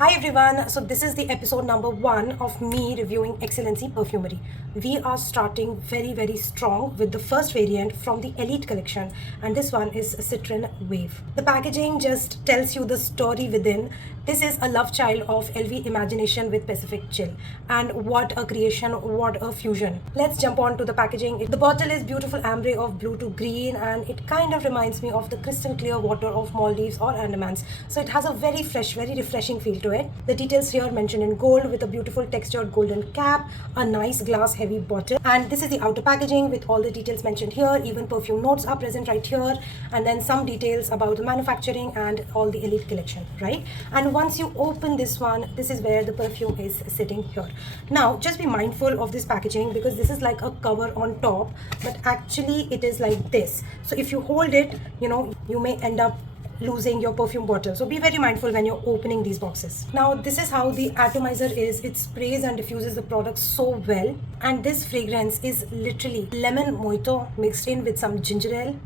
Hi everyone, so this is the episode number 1 of me reviewing Excellency Perfumery. We are starting very strong with the first variant from the Elite collection, and this one is Citron Wave. The packaging just tells you the story within. This is a love child of LV Imagination with Pacific Chill, and what a creation, what a fusion. Let's jump on to the packaging. The bottle is beautiful amber of blue to green, and it kind of reminds me of the crystal clear water of Maldives or Andamans. So it has a very fresh, very refreshing feel to it. The details here mentioned in gold with a beautiful textured golden cap, a nice glass heavy bottle, and this is the outer packaging with all the details mentioned here. Even perfume notes are present right here, and then some details about the manufacturing and all the Elite collection, right? And once you open this one, this is where the perfume is sitting here. Now just be mindful of this packaging because this is like a cover on top, but actually it is like this. So if you hold it, you may end up losing your perfume bottle, so be very mindful when you're opening these boxes. Now this is how the atomizer is. It sprays and diffuses the product so well, and this fragrance is literally lemon mojito mixed in with some ginger ale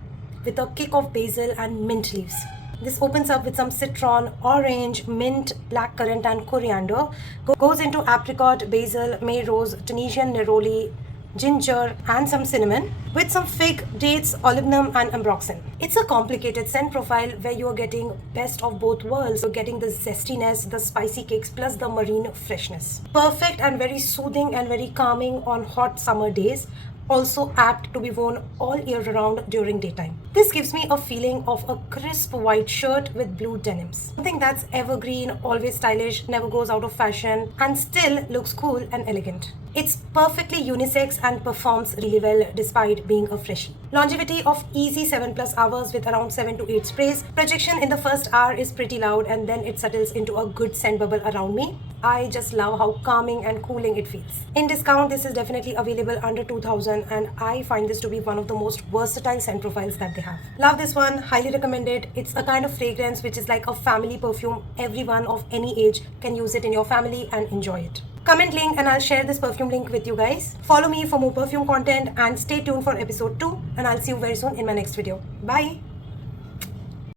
with a kick of basil and mint leaves. This opens up with some citron, orange, mint, blackcurrant and coriander. Goes into apricot, basil, may rose, Tunisian neroli, ginger and some cinnamon with some fig, dates, olibanum and ambroxan. It's a complicated scent profile where you're getting best of both worlds. You're getting the zestiness, the spicy kicks plus the marine freshness. Perfect and very soothing and very calming on hot summer days. Also apt to be worn all year round during daytime. This gives me a feeling of a crisp white shirt with blue denims. Something that's evergreen, always stylish, never goes out of fashion and still looks cool and elegant. It's perfectly unisex and performs really well despite being a freshie. Longevity of easy 7+ hours with around 7 to 8 sprays. Projection in the first hour is pretty loud and then it settles into a good scent bubble around me. I just love how calming and cooling it feels. In discount, this is definitely available under 2000 and I find this to be one of the most versatile scent profiles that they have. Love this one, highly recommend it. It's a kind of fragrance which is like a family perfume. Everyone of any age can use it in your family and enjoy it. Comment link and I'll share this perfume link with you guys. Follow me for more perfume content and stay tuned for episode 2 and I'll see you very soon in my next video. Bye!